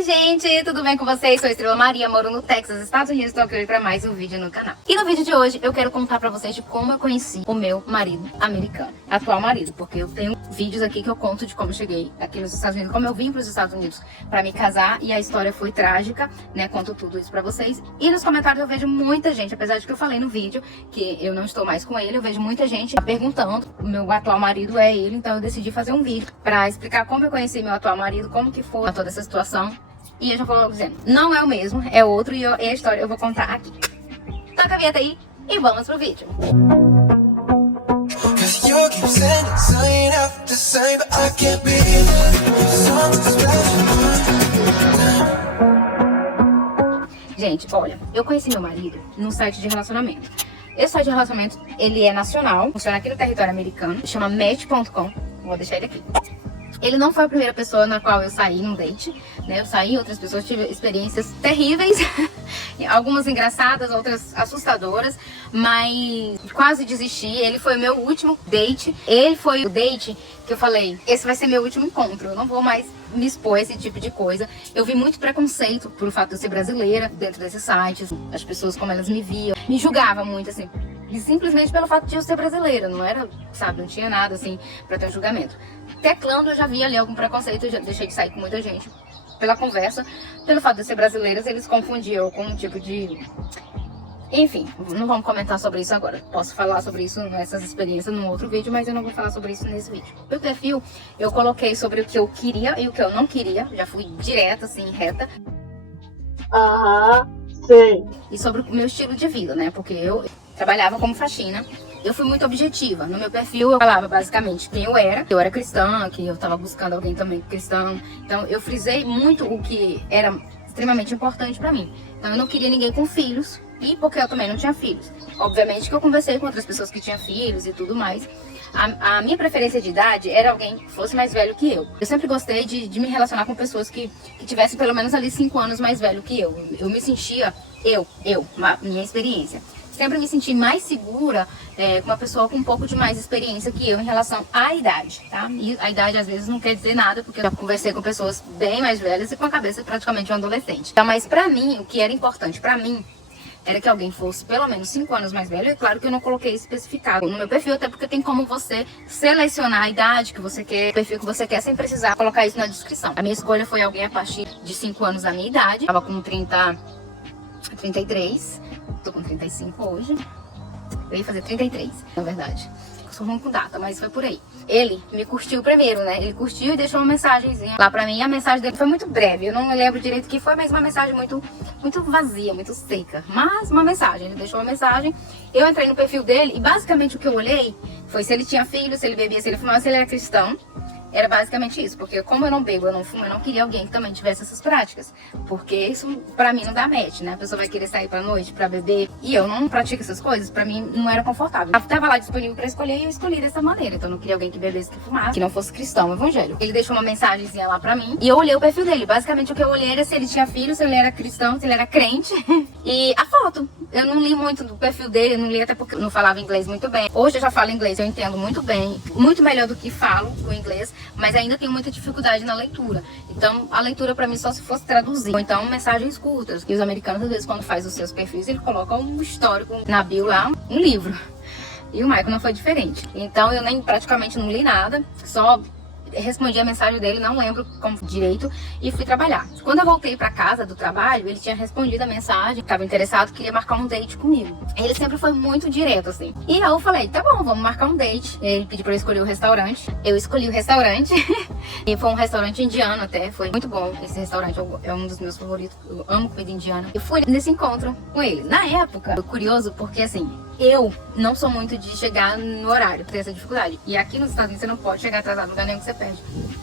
Oi gente, tudo bem com vocês? Sou a Estrela Maria, moro no Texas, Estados Unidos. Estou aqui para mais um vídeo no canal. E no vídeo de hoje eu quero contar pra vocês de como eu conheci o meu marido americano, atual marido, porque eu tenho vídeos aqui que eu conto de como eu cheguei aqui nos Estados Unidos, como eu vim pros Estados Unidos pra me casar, e a história foi trágica, né? Conto tudo isso pra vocês. E nos comentários eu vejo muita gente, apesar de que eu falei no vídeo que eu não estou mais com ele, eu vejo muita gente perguntando. O meu atual marido é ele, então eu decidi fazer um vídeo pra explicar como eu conheci meu atual marido, como que foi toda essa situação. E eu já vou dizendo, não é o mesmo, é outro, e a história eu vou contar aqui. Toca a vinheta aí e vamos pro vídeo. Gente, olha, eu conheci meu marido num site de relacionamento. Esse site de relacionamento, ele é nacional, funciona aqui no território americano, chama Match.com, vou deixar ele aqui. Ele não foi a primeira pessoa na qual eu saí num date, né? Eu saí, outras pessoas tive experiências terríveis, algumas engraçadas, outras assustadoras, mas quase desisti. Ele foi o meu último date. Ele foi o date que eu falei, esse vai ser meu último encontro, eu não vou mais me expor a esse tipo de coisa. Eu vi muito preconceito por fato de eu ser brasileira dentro desses sites, as pessoas como elas me viam, me julgavam muito assim. E simplesmente pelo fato de eu ser brasileira, não era, sabe, não tinha nada assim pra ter um julgamento. Teclando eu já vi ali algum preconceito, eu já deixei de sair com muita gente pela conversa. Pelo fato de eu ser brasileira, eles confundiam com um tipo de... Enfim, não vamos comentar sobre isso agora. Posso falar sobre isso, essas experiências, num outro vídeo, mas eu não vou falar sobre isso nesse vídeo. No meu perfil, eu coloquei sobre o que eu queria e o que eu não queria. Já fui direta, assim, reta. Sim. E sobre o meu estilo de vida, né? Porque eu trabalhava como faxina. Eu fui muito objetiva. No meu perfil eu falava basicamente quem eu era cristã, que eu tava buscando alguém também cristão. Então eu frisei muito o que era extremamente importante pra mim. Então eu não queria ninguém com filhos, e porque eu também não tinha filhos. Obviamente que eu conversei com outras pessoas que tinham filhos e tudo mais. A minha preferência de idade era alguém que fosse mais velho que eu. Eu sempre gostei de me relacionar com pessoas que tivessem pelo menos ali 5 anos mais velho que eu. Eu me sentia, minha experiência. Sempre me senti mais segura com uma pessoa com um pouco de mais experiência que eu em relação à idade, tá? E a idade às vezes não quer dizer nada, porque eu já conversei com pessoas bem mais velhas e com a cabeça praticamente de um adolescente. Então, mas pra mim, o que era importante pra mim era que alguém fosse pelo menos 5 anos mais velho. É claro que eu não coloquei especificado no meu perfil, até porque tem como você selecionar a idade que você quer, o perfil que você quer, sem precisar colocar isso na descrição. A minha escolha foi alguém a partir de 5 anos da minha idade. Eu tava com 33, tô com 35 hoje. Eu ia fazer 33, na verdade. Eu sou ruim com data, mas foi por aí. Ele me curtiu primeiro, né? Ele curtiu e deixou uma mensagenzinha lá pra mim. E a mensagem dele foi muito breve. Eu não me lembro direito o que foi, mas uma mensagem muito vazia, muito seca. Mas uma mensagem. Ele deixou uma mensagem. Eu entrei no perfil dele e basicamente o que eu olhei foi se ele tinha filho, se ele bebia, se ele fumava, se ele era cristão. Era basicamente isso, porque como eu não bebo, eu não fumo, eu não queria alguém que também tivesse essas práticas. Porque isso, pra mim, não dá match, né? A pessoa vai querer sair pra noite, pra beber, e eu não pratico essas coisas, pra mim não era confortável. Eu tava lá disponível pra escolher e eu escolhi dessa maneira. Então eu não queria alguém que bebesse, que fumasse, que não fosse cristão, evangélico. Ele deixou uma mensagenzinha lá pra mim, e eu olhei o perfil dele. Basicamente o que eu olhei era se ele tinha filho, se ele era cristão, se ele era crente, e a foto. Eu não li muito do perfil dele, eu não li até porque eu não falava inglês muito bem. Hoje eu já falo inglês, eu entendo muito bem, muito melhor do que falo o inglês, mas ainda tenho muita dificuldade na leitura. Então a leitura pra mim só se fosse traduzir. Ou então mensagens curtas. E os americanos, às vezes, quando faz os seus perfis, eles colocam um histórico na bio lá, um livro. E o Michael não foi diferente. Então eu nem praticamente não li nada, só respondi a mensagem dele, não lembro como direito, e fui trabalhar. Quando eu voltei pra casa do trabalho, ele tinha respondido a mensagem, estava interessado, queria marcar um date comigo. Ele sempre foi muito direto, assim. E aí eu falei, tá bom, vamos marcar um date. Ele pediu pra eu escolher o restaurante. Eu escolhi o restaurante. E foi um restaurante indiano até, foi muito bom. Esse restaurante é um dos meus favoritos, eu amo comida indiana. Eu fui nesse encontro com ele. Na época, foi curioso porque assim, eu não sou muito de chegar no horário, tenho essa dificuldade. E aqui nos Estados Unidos você não pode chegar atrasado no lugar nenhum que você perde.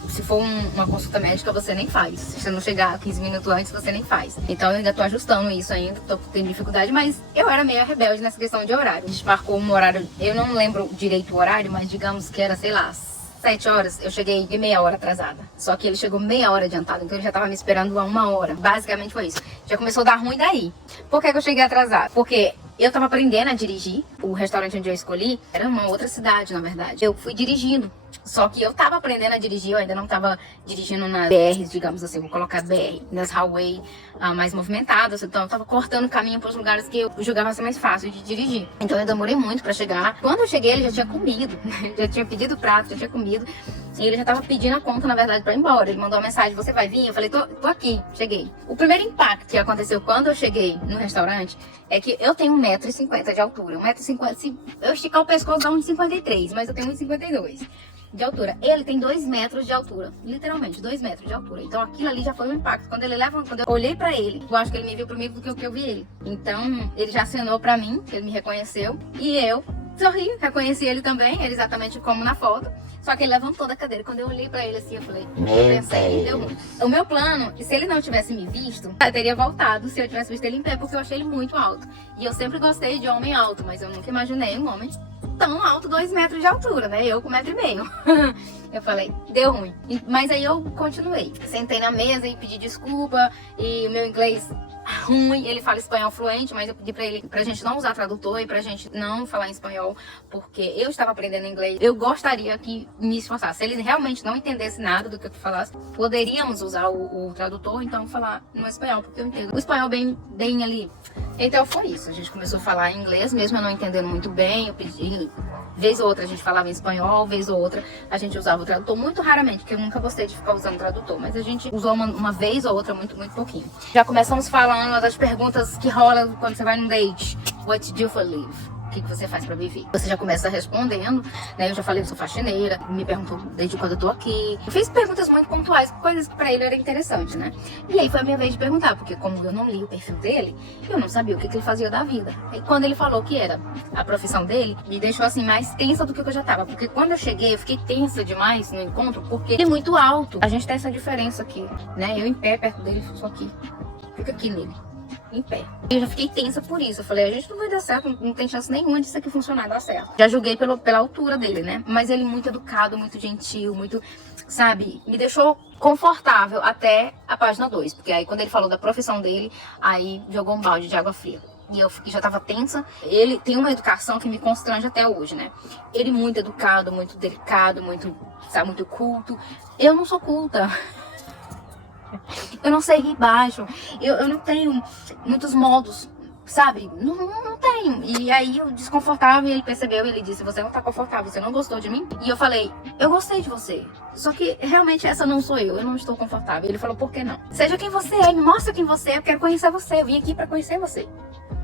Se for uma consulta médica, você nem faz. Se você não chegar 15 minutos antes, você nem faz. Então eu ainda tô ajustando isso ainda, tô tendo dificuldade, mas eu era meio rebelde nessa questão de horário. A gente marcou um horário, eu não lembro direito o horário, mas digamos que era, sei lá, 7 horas, eu cheguei de meia hora atrasada. Só que ele chegou meia hora adiantado, então ele já tava me esperando há 1 hora. Basicamente foi isso. Já começou a dar ruim daí. Por que eu cheguei atrasada? Porque eu tava aprendendo a dirigir. O restaurante onde eu escolhi era uma outra cidade, na verdade. Eu fui dirigindo. Só que eu tava aprendendo a dirigir, eu ainda não tava dirigindo nas BRs, digamos assim, vou colocar BR, nas highway mais movimentadas. Então eu tava cortando o caminho para os lugares que eu julgava ser mais fácil de dirigir. Então eu demorei muito pra chegar. Quando eu cheguei, ele já tinha comido, já tinha pedido o prato, já tinha comido. E ele já tava pedindo a conta, na verdade, pra ir embora. Ele mandou uma mensagem, você vai vir? Eu falei, tô aqui, cheguei. O primeiro impacto que aconteceu quando eu cheguei no restaurante é que eu tenho 1,50 m de altura. 1,50 m, se eu esticar o pescoço dá 1,53 m, mas eu tenho 1,52 m de altura. Ele tem 2 metros de altura, literalmente 2 metros de altura. Então aquilo ali já foi um impacto. Quando eu olhei pra ele, eu acho que ele me viu primeiro do que eu vi ele. Então ele já acenou pra mim, ele me reconheceu, e eu sorri, reconheci ele também, ele exatamente como na foto. Só que ele levantou da cadeira. Quando eu olhei pra ele assim, eu falei, eu pensei, deu ruim. O meu plano, se ele não tivesse me visto, eu teria voltado se eu tivesse visto ele em pé, porque eu achei ele muito alto. E eu sempre gostei de homem alto, mas eu nunca imaginei um homem tão alto, 2 metros de altura, né? Eu com 1,5 m. Eu falei, deu ruim. Mas aí eu continuei. Sentei na mesa e pedi desculpa. E o meu inglês ruim, ele fala espanhol fluente, mas eu pedi pra gente não usar tradutor e pra gente não falar em espanhol, porque eu estava aprendendo inglês. Eu gostaria que me esforçasse. Se ele realmente não entendesse nada do que eu falasse, poderíamos usar o tradutor, então falar no espanhol, porque eu entendo o espanhol bem ali. Então foi isso, a gente começou a falar em inglês, mesmo eu não entendendo muito bem. Eu pedi, vez ou outra a gente falava em espanhol, vez ou outra a gente usava o tradutor, muito raramente, porque eu nunca gostei de ficar usando o tradutor, mas a gente usou uma vez ou outra, muito pouquinho. Já começamos falando das perguntas que rolam quando você vai num date. What do you for live? O que você faz pra viver? Você já começa respondendo, né? Eu já falei que sou faxineira, me perguntou desde quando eu tô aqui. Eu fiz perguntas muito pontuais, coisas que pra ele era interessante, né? E aí foi a minha vez de perguntar, porque como eu não li o perfil dele, eu não sabia o que ele fazia da vida. E quando ele falou que era a profissão dele, me deixou assim mais tensa do que eu já tava. Porque quando eu cheguei, eu fiquei tensa demais no encontro, porque ele é muito alto. A gente tem essa diferença aqui, né? Eu em pé perto dele, só aqui. Fica aqui nele. Em pé. Eu já fiquei tensa por isso. Eu falei, a gente não vai dar certo, não tem chance nenhuma disso aqui funcionar, dar certo. Já julguei pela altura dele, né? Mas ele muito educado, muito gentil, muito, sabe, me deixou confortável até a página 2. Porque aí quando ele falou da profissão dele, aí jogou um balde de água fria. E eu já tava tensa. Ele tem uma educação que me constrange até hoje, né? Ele muito educado, muito delicado, muito, sabe, muito culto. Eu não sou culta. Eu não sei rir baixo, eu não tenho muitos modos, sabe? Não tenho. E aí eu desconfortável, e ele percebeu, e ele disse, você não tá confortável, você não gostou de mim? E eu falei, eu gostei de você, só que realmente essa não sou eu não estou confortável. Ele falou, por que não? Seja quem você é, me mostra quem você é, eu quero conhecer você, eu vim aqui pra conhecer você.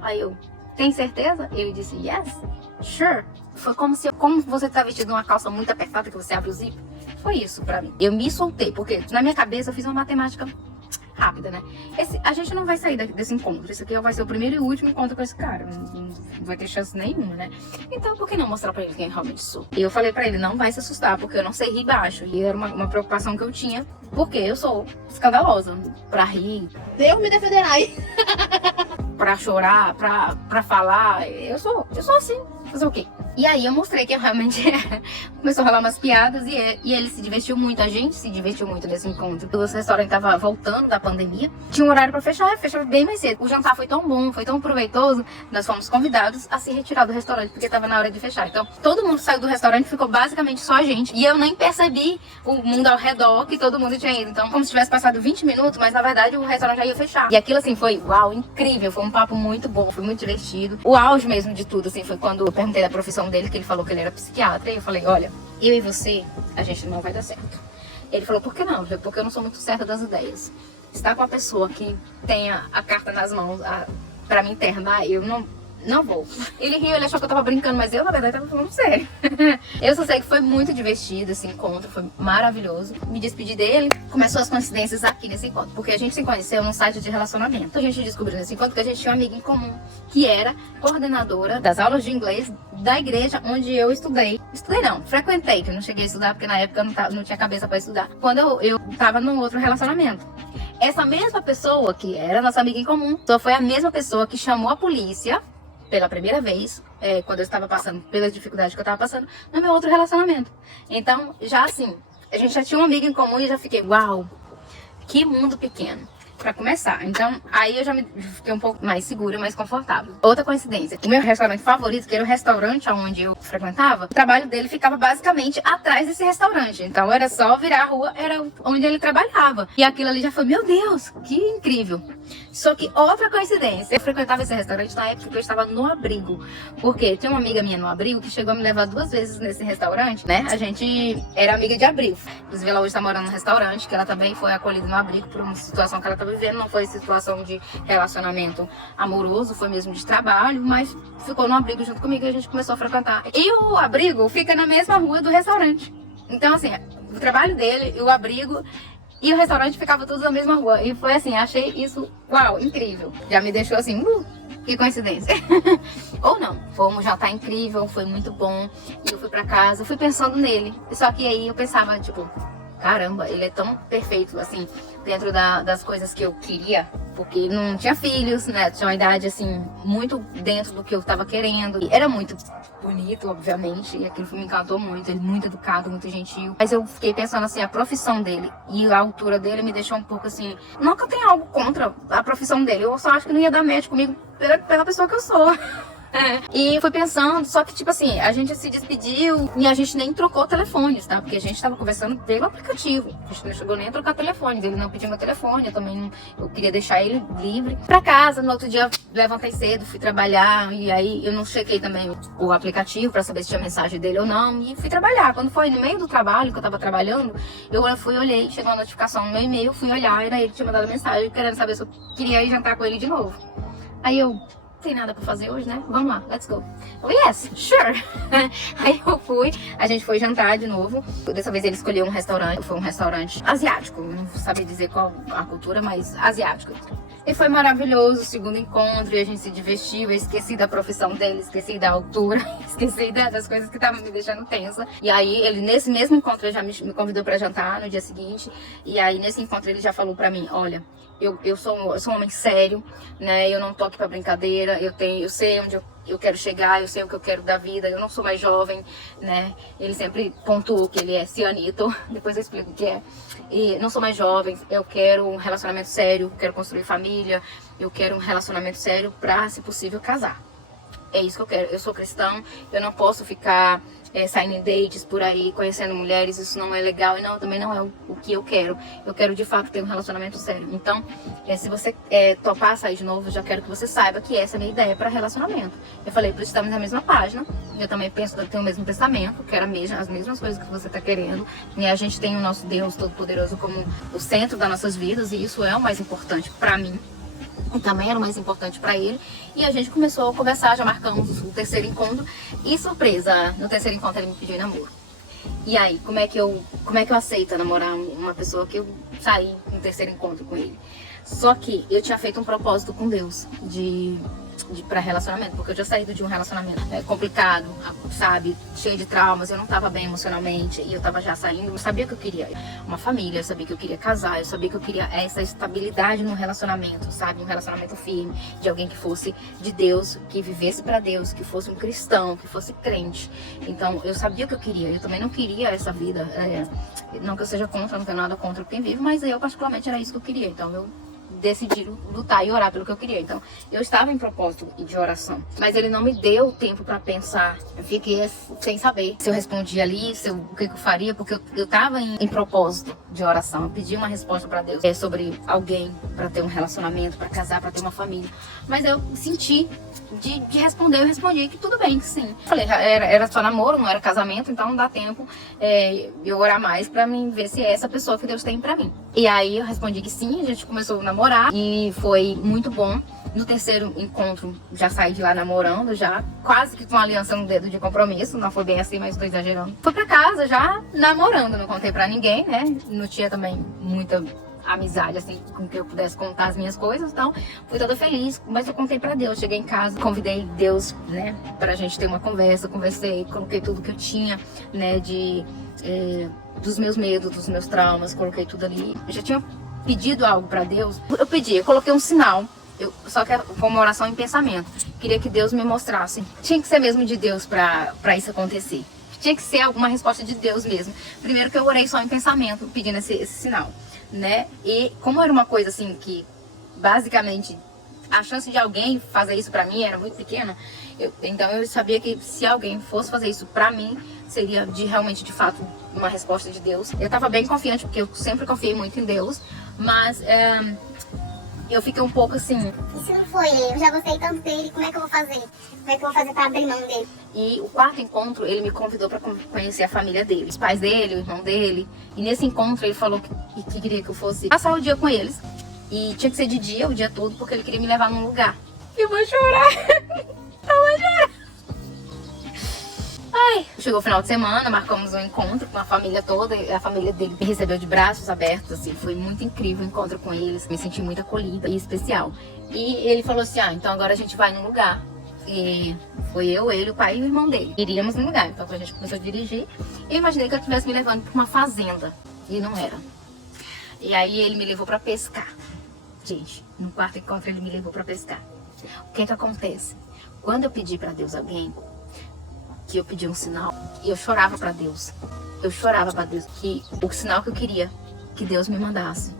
Aí eu, tem certeza? Ele disse, yes, sure. Foi como você tá vestido uma calça muito apertada que você abre o zíper. Foi isso pra mim. Eu me soltei, porque na minha cabeça eu fiz uma matemática rápida, né? A gente não vai sair desse encontro. Esse aqui vai ser o primeiro e último encontro com esse cara. Não vai ter chance nenhuma, né? Então, por que não mostrar pra ele quem eu realmente sou? E eu falei pra ele, não vai se assustar, porque eu não sei rir baixo. E era uma preocupação que eu tinha, porque eu sou escandalosa. Pra rir. Deus me defenderá aí. Pra chorar, pra falar. Eu sou assim. Fazer o quê? E aí eu mostrei que eu realmente era. Começou a rolar umas piadas e ele se divertiu muito. A gente se divertiu muito nesse encontro. O restaurante tava voltando da pandemia. Tinha um horário pra fechar, fechava bem mais cedo. O jantar foi tão bom, foi tão proveitoso. Nós fomos convidados a se retirar do restaurante, porque tava na hora de fechar. Então, todo mundo saiu do restaurante, ficou basicamente só a gente. E eu nem percebi o mundo ao redor, que todo mundo tinha ido. Então, como se tivesse passado 20 minutos, mas na verdade o restaurante já ia fechar. E aquilo assim foi, uau, incrível. Foi um papo muito bom, foi muito divertido. O auge mesmo de tudo, assim, foi quando eu perguntei da profissão dele, que ele falou que ele era psiquiatra, e eu falei, olha, eu e você, a gente não vai dar certo. Ele falou, por que não? Porque eu não sou muito certa das ideias. Estar com a pessoa que tenha a carta nas mãos pra me internar, eu não vou. Ele riu, ele achou que eu tava brincando, mas eu, na verdade, tava falando sério. Eu só sei que foi muito divertido esse encontro, foi maravilhoso. Me despedi dele, começou as coincidências aqui nesse encontro, porque a gente se conheceu num site de relacionamento. Então a gente descobriu nesse encontro que a gente tinha uma amiga em comum, que era coordenadora das aulas de inglês da igreja onde eu estudei. Estudei não, frequentei, que eu não cheguei a estudar, porque na época eu não tinha cabeça pra estudar. Quando eu tava num outro relacionamento. Essa mesma pessoa, que era nossa amiga em comum, só foi a mesma pessoa que chamou a polícia pela primeira vez, quando eu estava passando pelas dificuldades que eu estava passando, no meu outro relacionamento. Então, já assim, a gente já tinha uma amiga em comum e já fiquei, uau, que mundo pequeno. Pra começar, começar. Então, aí eu já me fiquei um pouco mais segura, mais confortável. Outra coincidência, o meu restaurante favorito, que era o restaurante onde eu frequentava, o trabalho dele ficava basicamente atrás desse restaurante. Então, era só virar a rua, era onde ele trabalhava. E aquilo ali já foi, meu Deus, que incrível. Só que outra coincidência, eu frequentava esse restaurante na época que eu estava no abrigo. Porque tinha uma amiga minha no abrigo que chegou a me levar 2 vezes nesse restaurante, né? A gente era amiga de abrigo. Inclusive, ela hoje está morando no restaurante, que ela também foi acolhida no abrigo por uma situação que ela tá vivendo. Não foi situação de relacionamento amoroso, foi mesmo de trabalho, mas ficou no abrigo junto comigo e a gente começou a frequentar. E o abrigo fica na mesma rua do restaurante. Então, assim, o trabalho dele, o abrigo e o restaurante ficava todos na mesma rua. E foi assim, achei isso, uau, incrível. Já me deixou assim, que coincidência. Ou não, foi um jantar incrível, foi muito bom. E eu fui pra casa, fui pensando nele. Só que aí eu pensava, tipo, caramba, ele é tão perfeito, assim, dentro das coisas que eu queria. Porque não tinha filhos, né? Tinha uma idade, assim, muito dentro do que eu tava querendo. E era muito bonito, obviamente, e aquilo me encantou muito. Ele muito educado, muito gentil. Mas eu fiquei pensando, assim, a profissão dele e a altura dele me deixou um pouco, assim... Não que eu tenha algo contra a profissão dele, eu só acho que não ia dar match comigo pela pessoa que eu sou. E fui pensando, só que tipo assim, a gente se despediu e a gente nem trocou telefones, tá? Porque a gente tava conversando pelo aplicativo. A gente não chegou nem a trocar telefones, ele não pediu meu telefone, eu também não, eu queria deixar ele livre. Pra casa, no outro dia levantei cedo, fui trabalhar e aí eu não chequei também o aplicativo pra saber se tinha mensagem dele ou não e fui trabalhar. Quando foi no meio do trabalho que eu tava trabalhando, eu fui, olhei, chegou uma notificação no meu e-mail, fui olhar e daí ele tinha mandado mensagem querendo saber se eu queria ir jantar com ele de novo. Aí eu... tem nada pra fazer hoje, né? Vamos lá, let's go. Eu, yes, sure. Aí eu fui, a gente foi jantar de novo. Dessa vez ele escolheu um restaurante, foi um restaurante asiático, não sabia dizer qual a cultura, mas asiático. E foi maravilhoso o segundo encontro, e a gente se divertiu, eu esqueci da profissão dele, esqueci da altura, esqueci das coisas que estavam me deixando tensa. E aí ele, nesse mesmo encontro, ele já me convidou pra jantar no dia seguinte, e aí nesse encontro ele já falou pra mim, olha, eu sou um homem sério, né? Eu não tô aqui pra brincadeira, eu sei onde eu quero chegar, eu sei o que eu quero da vida, eu não sou mais jovem, né? Ele sempre pontuou que ele é cianito, depois eu explico o que é. E não sou mais jovem, eu quero um relacionamento sério, quero construir família, eu quero um relacionamento sério pra, se possível, casar. É isso que eu quero, eu sou cristão, eu não posso ficar saindo em dates por aí, conhecendo mulheres, isso não é legal e não, também não é o que eu quero. Eu quero de fato ter um relacionamento sério. Então, se você topar sair de novo, eu já quero que você saiba que essa é a minha ideia para relacionamento. Eu falei, por isso estamos na mesma página, eu também penso que eu tenho o mesmo pensamento, quero as mesmas coisas que você está querendo. E a gente tem o nosso Deus Todo-Poderoso como o centro das nossas vidas e isso é o mais importante para mim. E também era o mais importante pra ele. E a gente começou a conversar, já marcamos o terceiro encontro. E surpresa, no terceiro encontro ele me pediu em namoro. E aí, como é que eu aceito namorar uma pessoa que eu saí no terceiro encontro com ele? Só que eu tinha feito um propósito com Deus para relacionamento, porque eu já saí de um relacionamento complicado, sabe, cheio de traumas, eu não tava bem emocionalmente e eu tava já saindo, eu sabia que eu queria uma família, eu sabia que eu queria casar, eu sabia que eu queria essa estabilidade no relacionamento, sabe, um relacionamento firme, de alguém que fosse de Deus, que vivesse para Deus, que fosse um cristão, que fosse crente. Então eu sabia o que eu queria, eu também não queria essa vida, não que eu seja contra, não tenho nada contra quem vive, mas eu particularmente era isso que eu queria, então eu decidi lutar e orar pelo que eu queria. Então, eu estava em propósito de oração. Mas ele não me deu tempo para pensar. Eu fiquei sem saber se eu respondia ali, o que eu faria, porque eu estava em propósito de oração. Eu pedi uma resposta para Deus sobre alguém, para ter um relacionamento, para casar, para ter uma família. Mas eu senti de responder, eu respondi que tudo bem, que sim. Falei, era só namoro, não era casamento, então não dá tempo eu orar mais pra mim ver se é essa pessoa que Deus tem pra mim. E aí eu respondi que sim, a gente começou a namorar e foi muito bom. No terceiro encontro, já saí de lá namorando, já quase que com aliança no dedo de compromisso, não foi bem assim, mas estou exagerando. Fui pra casa já namorando, não contei pra ninguém, né? Não tinha também muita amizade, assim, com que eu pudesse contar as minhas coisas, então fui toda feliz, mas eu contei pra Deus, cheguei em casa, convidei Deus, né, pra gente ter uma conversa, conversei, coloquei tudo que eu tinha, né, dos meus medos, dos meus traumas, coloquei tudo ali, eu já tinha pedido algo pra Deus, eu coloquei um sinal, só que foi uma oração em pensamento, queria que Deus me mostrasse, tinha que ser mesmo de Deus pra isso acontecer. Tinha que ser alguma resposta de Deus mesmo. Primeiro que eu orei só em pensamento, pedindo esse sinal, né? E como era uma coisa assim que basicamente, a chance de alguém fazer isso pra mim era muito pequena. Então eu sabia que se alguém fosse fazer isso pra mim, seria realmente, de fato, uma resposta de Deus. Eu tava bem confiante, porque eu sempre confiei muito em Deus, mas eu fiquei um pouco assim... E se não foi ele? Eu já gostei tanto dele, como é que eu vou fazer? Como é que eu vou fazer pra abrir mão dele? E o quarto encontro, ele me convidou pra conhecer a família dele, os pais dele, o irmão dele. E nesse encontro ele falou que queria que eu fosse passar o dia com eles. E tinha que ser de dia, o dia todo, porque ele queria me levar num lugar. Eu vou chorar. Eu vou chorar. Ai, chegou o final de semana, marcamos um encontro com a família toda. A família dele me recebeu de braços abertos, assim. Foi muito incrível o encontro com eles. Me senti muito acolhida e especial. E ele falou assim, então agora a gente vai num lugar. E foi eu, ele, o pai e o irmão dele. Iríamos num lugar. Então a gente começou a dirigir. Eu imaginei que ele estivesse me levando para uma fazenda. E não era. E aí ele me levou para pescar. Gente, no quarto encontro ele me levou para pescar. O que acontece? Quando eu pedi para Deus alguém, que eu pedi um sinal, eu chorava para Deus. Eu chorava para Deus que o sinal que eu queria que Deus me mandasse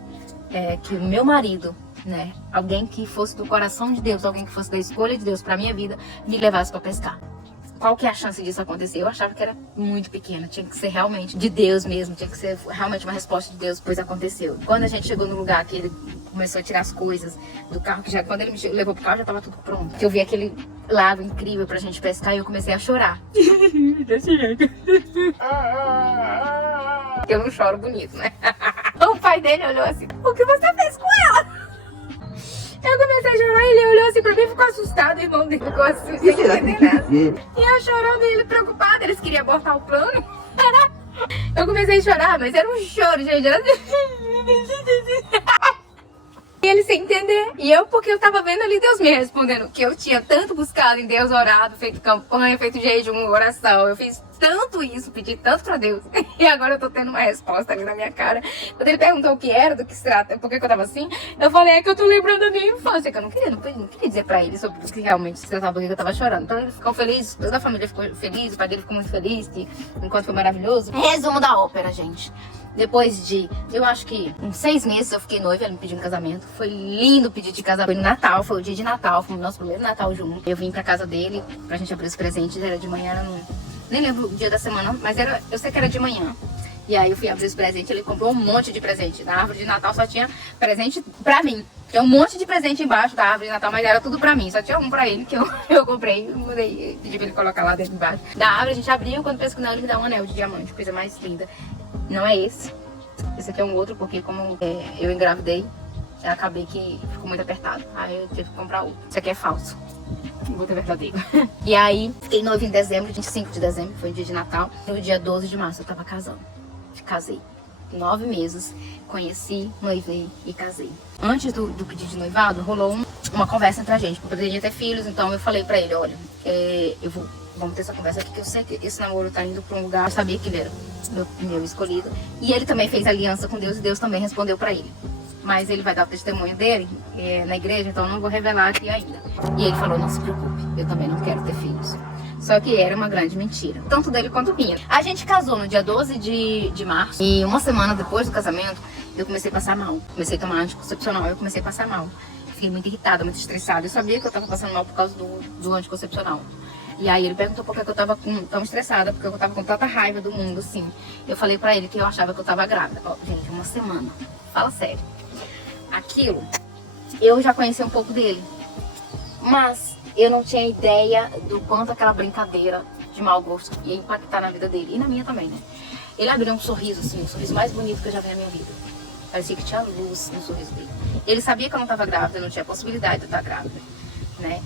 é que o meu marido, né, alguém que fosse do coração de Deus, alguém que fosse da escolha de Deus para minha vida, me levasse para pescar. Qual que é a chance disso acontecer? Eu achava que era muito pequena, tinha que ser realmente de Deus mesmo, tinha que ser realmente uma resposta de Deus, pois aconteceu. Quando a gente chegou no lugar que ele começou a tirar as coisas do carro, que já quando ele me levou pro carro já tava tudo pronto. Que eu vi aquele lago incrível pra gente pescar e eu comecei a chorar. Desse jeito. Eu não choro bonito, né? O pai dele olhou assim, o que você fez com ela? Eu comecei a chorar, ele olhou assim pra mim e ficou assustado, o irmão dele ficou assim, sem entender nada. E eu chorando e ele preocupado, eles queriam abortar o plano. Eu comecei a chorar, mas era um choro, gente. Era... E ele sem entender. E eu, porque eu tava vendo ali Deus me respondendo, que eu tinha tanto buscado em Deus, orado, feito campanha, feito jejum, oração. Eu fiz tanto isso, pedi tanto pra Deus. E agora eu tô tendo uma resposta ali na minha cara. Quando ele perguntou o que era, do que se trata, por que eu tava assim, eu falei, é que eu tô lembrando da minha infância, que eu não queria dizer pra ele sobre o que realmente se tratava, porque eu tava chorando. Então ele ficou feliz, toda a família ficou feliz, o pai dele ficou muito feliz, que o encontro foi maravilhoso. Resumo da ópera, gente. Depois de, eu acho que uns 6 meses eu fiquei noiva, ele me pediu um casamento. Foi lindo o pedido de casamento. Foi no Natal, foi o dia de Natal, foi o nosso primeiro Natal junto. Eu vim pra casa dele, pra gente abrir os presentes, era de manhã, era no... nem lembro o dia da semana, mas eu sei que era de manhã. E aí eu fui abrir os presentes, ele comprou um monte de presente. Na árvore de Natal só tinha presente pra mim. Tinha um monte de presente embaixo da árvore de Natal, mas era tudo pra mim. Só tinha um pra ele, que eu comprei, mudei, pedi pra ele colocar lá dentro embaixo. Da árvore a gente abriu, quando pensa que não, ele me dá um anel de diamante, coisa mais linda. Não é esse. Esse aqui é um outro, porque como eu engravidei, acabei que ficou muito apertado. Aí eu tive que comprar outro. Esse aqui é falso. O outro é verdadeiro. E aí, fiquei noiva em dezembro, 25 de dezembro, foi o dia de Natal. No dia 12 de março eu tava casando. Casei. 9 meses, conheci, noivei e casei. Antes do pedido de noivado, rolou uma conversa entre a gente. Eu poderia ter filhos, então eu falei pra ele, olha, vamos ter essa conversa aqui, que eu sei que esse namoro tá indo pra um lugar. Eu sabia que ele era meu escolhido. E ele também fez aliança com Deus e Deus também respondeu pra ele. Mas ele vai dar o testemunho dele na igreja, então eu não vou revelar aqui ainda. E ele falou, não se preocupe, eu também não quero ter filhos. Só que era uma grande mentira, tanto dele quanto minha. A gente casou no dia 12 de março e uma semana depois do casamento, eu comecei a passar mal. Comecei a tomar anticoncepcional e eu comecei a passar mal. Fiquei muito irritada, muito estressada. Eu sabia que eu tava passando mal por causa do anticoncepcional. E aí ele perguntou por que eu tava tão estressada, porque eu tava com tanta raiva do mundo, assim. Eu falei pra ele que eu achava que eu tava grávida. Ó, gente, uma semana. Fala sério. Aquilo, eu já conheci um pouco dele. Mas eu não tinha ideia do quanto aquela brincadeira de mau gosto ia impactar na vida dele. E na minha também, né? Ele abriu um sorriso, assim, o sorriso mais bonito que eu já vi na minha vida. Parecia que tinha luz no sorriso dele. Ele sabia que eu não tava grávida, não tinha possibilidade de eu estar grávida, né?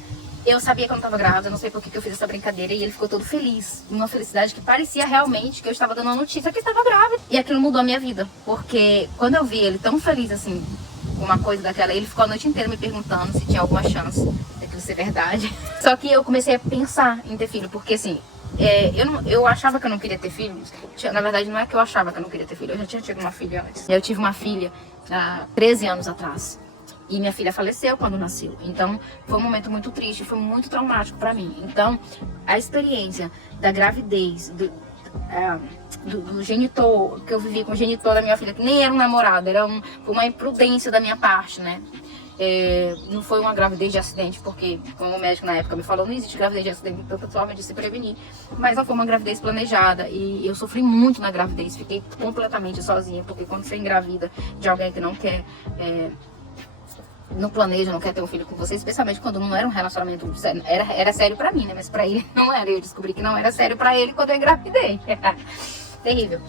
Eu sabia que eu não estava grávida, não sei por que eu fiz essa brincadeira. E ele ficou todo feliz, uma felicidade que parecia realmente que eu estava dando uma notícia que eu estava grávida. E aquilo mudou a minha vida, porque quando eu vi ele tão feliz assim, com uma coisa daquela, ele ficou a noite inteira me perguntando se tinha alguma chance daquilo ser verdade. Só que eu comecei a pensar em ter filho, porque assim, eu achava que eu não queria ter filhos. Na verdade, não é que eu achava que eu não queria ter filho, eu já tinha tido uma filha antes. Eu tive uma filha há 13 anos atrás. E minha filha faleceu quando nasceu. Então, foi um momento muito triste, foi muito traumático pra mim. Então, a experiência da gravidez, do genitor, que eu vivi com o genitor da minha filha, que nem era um namorado, foi uma imprudência da minha parte, né? Não foi uma gravidez de acidente, porque, como o médico na época me falou, não existe gravidez de acidente, tanta forma de se prevenir. Mas não foi uma gravidez planejada e eu sofri muito na gravidez, fiquei completamente sozinha, porque quando você engravida de alguém que não quer, não planeja, não quer ter um filho com você, especialmente quando não era um relacionamento sério, era sério pra mim, né? Mas pra ele não era, eu descobri que não era sério pra ele quando eu engravidei. Terrível.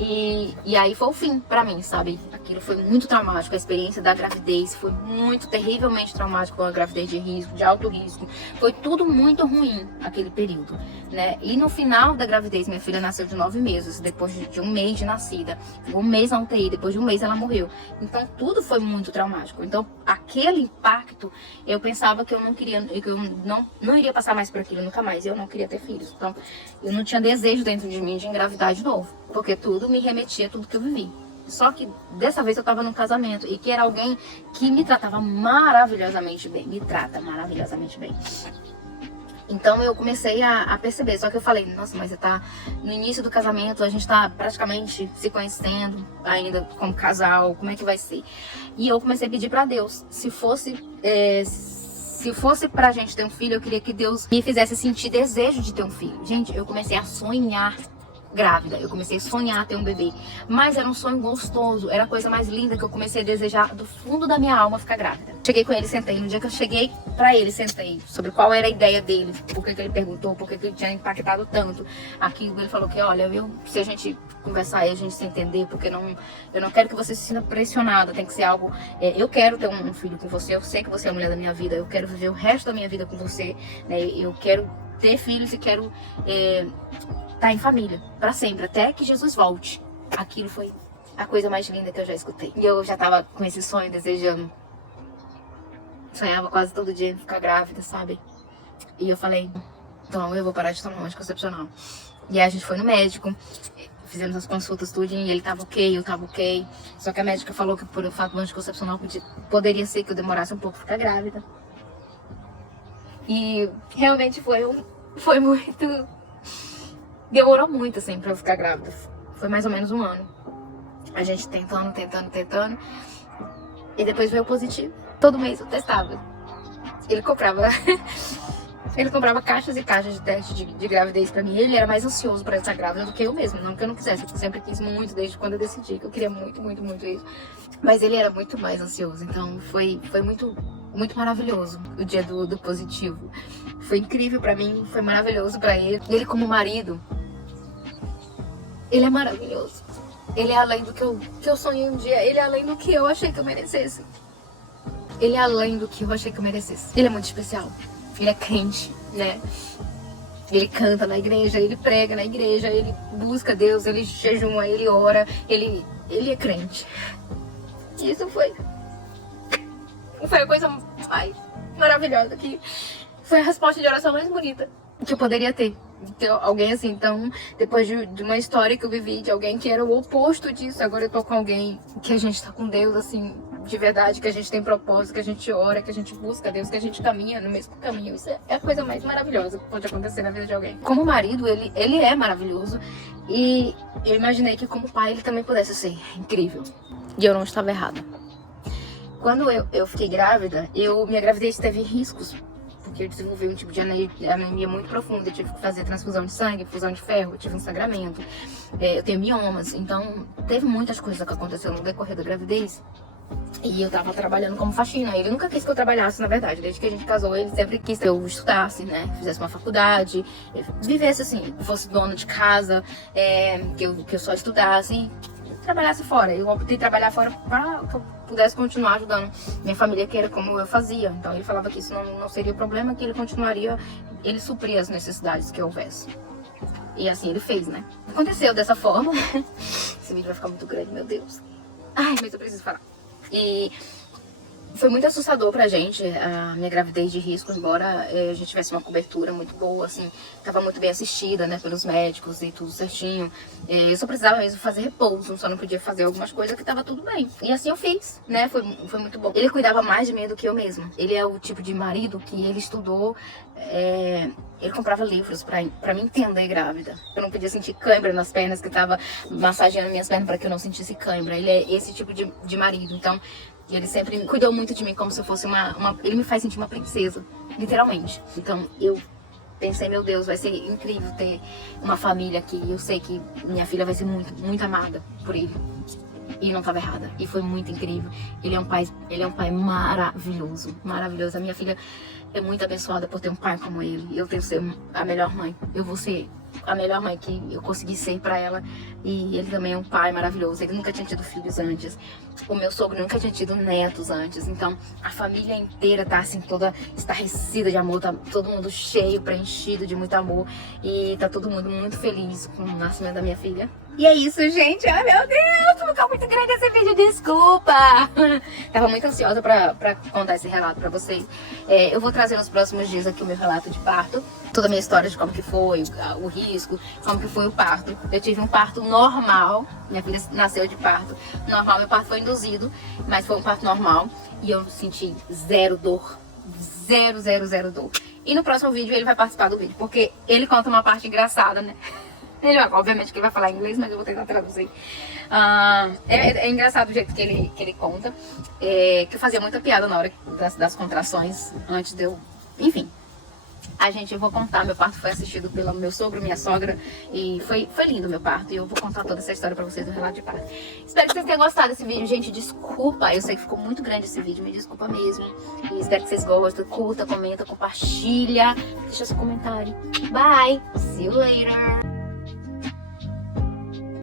E aí foi o fim pra mim, sabe? Aquilo foi muito traumático, a experiência da gravidez foi muito, terrivelmente traumático, uma gravidez de risco, de alto risco. Foi tudo muito ruim, aquele período, né? E no final da gravidez, minha filha nasceu de 9 meses, depois de um mês de nascida. Ficou um mês na UTI, depois de um mês ela morreu. Então tudo foi muito traumático. Então aquele impacto, eu pensava que eu não queria, que eu não iria passar mais por aquilo nunca mais. Eu não queria ter filhos. Então eu não tinha desejo dentro de mim de engravidar de novo, porque tudo me remetia a tudo que eu vivi. Só que dessa vez eu tava num casamento e que era alguém que me tratava maravilhosamente bem, me trata maravilhosamente bem. Então eu comecei a perceber, só que eu falei, nossa, mas você tá no início do casamento, a gente tá praticamente se conhecendo ainda como casal, como é que vai ser? E eu comecei a pedir pra Deus, se fosse pra gente ter um filho, eu queria que Deus me fizesse sentir desejo de ter um filho. Gente, eu comecei a sonhar grávida, eu comecei a sonhar ter um bebê, mas era um sonho gostoso, era a coisa mais linda que eu comecei a desejar do fundo da minha alma ficar grávida. Cheguei com ele, sentei, no dia que eu cheguei pra ele, sentei, sobre qual era a ideia dele, por que ele perguntou, por que ele tinha impactado tanto aquilo. Ele falou que, olha, se a gente conversar aí, a gente se entender, porque eu não quero que você se sinta pressionada, tem que ser algo, eu quero ter um filho com você, eu sei que você é a mulher da minha vida, eu quero viver o resto da minha vida com você, né? Eu quero ter filhos e quero tá em família, pra sempre, até que Jesus volte. Aquilo foi a coisa mais linda que eu já escutei. E eu já tava com esse sonho, desejando. Sonhava quase todo dia em ficar grávida, sabe? E eu falei, então eu vou parar de tomar um anticoncepcional. E aí a gente foi no médico, fizemos as consultas tudo, e ele tava ok, eu tava ok. Só que a médica falou que por o fato do anticoncepcional poderia ser que eu demorasse um pouco pra ficar grávida. E realmente foi muito... Demorou muito, assim, pra eu ficar grávida. Foi mais ou menos um ano. A gente tentando. E depois veio positivo. Todo mês eu testava. Ele comprava caixas e caixas de teste de gravidez pra mim. Ele era mais ansioso pra estar grávida do que eu mesma. Não que eu não quisesse. Eu sempre quis muito, desde quando eu decidi que eu queria muito, muito, muito isso. Mas ele era muito mais ansioso. Então foi muito, muito maravilhoso o dia do positivo. Foi incrível pra mim, foi maravilhoso pra ele. Ele como marido, ele é maravilhoso. Ele é além do que eu sonhei um dia. Ele é além do que eu achei que eu merecesse. Ele é além do que eu achei que eu merecesse. Ele é muito especial. Ele é crente, né? Ele canta na igreja, ele prega na igreja, ele busca Deus, ele jejuma, ele ora, ele é crente. E isso foi a coisa mais maravilhosa que foi a resposta de oração mais bonita que eu poderia ter. Então, alguém assim, então, depois de uma história que eu vivi, de alguém que era o oposto disso, agora eu tô com alguém que a gente tá com Deus, assim, de verdade, que a gente tem propósito, que a gente ora, que a gente busca Deus, que a gente caminha no mesmo caminho. Isso é a coisa mais maravilhosa que pode acontecer na vida de alguém. Como marido, ele é maravilhoso, e eu imaginei que como pai ele também pudesse ser incrível. E eu não estava errada. Quando eu fiquei grávida, minha gravidez teve riscos, porque eu desenvolvi um tipo de anemia muito profunda. Eu tive que fazer transfusão de sangue, fusão de ferro, eu tive um sangramento, eu tenho miomas. Então, teve muitas coisas que aconteceram no decorrer da gravidez. E eu tava trabalhando como faxina. Ele nunca quis que eu trabalhasse, na verdade. Desde que a gente casou, ele sempre quis que eu estudasse, né? Fizesse uma faculdade, vivesse assim, fosse dona de casa, que eu só estudasse, trabalhasse fora. Eu optei trabalhar fora para que eu pudesse continuar ajudando minha família, que era como eu fazia. Então ele falava que isso não seria problema, que ele continuaria, ele supria as necessidades que houvesse. E assim ele fez, né? Aconteceu dessa forma. Esse vídeo vai ficar muito grande, meu Deus. Ai, mas eu preciso falar. E foi muito assustador pra gente a minha gravidez de risco, embora a gente tivesse uma cobertura muito boa, assim, tava muito bem assistida, né, pelos médicos e tudo certinho. Eu só precisava mesmo fazer repouso, só não podia fazer algumas coisas que tava tudo bem. E assim eu fiz, né, foi muito bom. Ele cuidava mais de mim do que eu mesma. Ele é o tipo de marido que ele estudou, ele comprava livros pra me entender grávida. Eu não podia sentir cãibra nas pernas, que tava massageando minhas pernas pra que eu não sentisse cãibra. Ele é esse tipo de marido, então E ele sempre cuidou muito de mim como se eu fosse ele me faz sentir uma princesa, literalmente. Então eu pensei, meu Deus, vai ser incrível ter uma família aqui. Eu sei que minha filha vai ser muito, muito amada por ele. E não estava errada. E foi muito incrível. Ele é um pai maravilhoso, maravilhoso. A minha filha é muito abençoada por ter um pai como ele. Eu tenho que ser a melhor mãe. Eu vou ser a melhor mãe que eu consegui ser pra ela. E ele também é um pai maravilhoso. Ele nunca tinha tido filhos antes. O meu sogro nunca tinha tido netos antes. Então a família inteira tá assim, toda estarrecida de amor. Tá todo mundo cheio, preenchido de muito amor. E tá todo mundo muito feliz com o nascimento da minha filha. E é isso, gente. Ai, meu Deus, ficou muito grande esse vídeo, desculpa. Tava muito ansiosa pra contar esse relato pra vocês. Eu vou trazer nos próximos dias aqui o meu relato de parto. Toda a minha história de como que foi, o risco, como que foi o parto. Eu tive um parto normal. Minha filha nasceu de parto normal. Meu parto foi induzido, mas foi um parto normal. E eu senti zero dor. Zero dor. E no próximo vídeo ele vai participar do vídeo, porque ele conta uma parte engraçada, né? Obviamente que ele vai falar inglês, mas eu vou tentar traduzir. É engraçado o jeito que ele conta. Que eu fazia muita piada na hora das contrações, antes de eu... Enfim. Eu vou contar, meu parto foi assistido pelo meu sogro, minha sogra. E foi lindo o meu parto. E eu vou contar toda essa história pra vocês no relato de parto. Espero que vocês tenham gostado desse vídeo. Gente, desculpa. Eu sei que ficou muito grande esse vídeo. Me desculpa mesmo. E espero que vocês gostem. Curta, comenta, compartilha. Deixa seu comentário. Bye! See you later!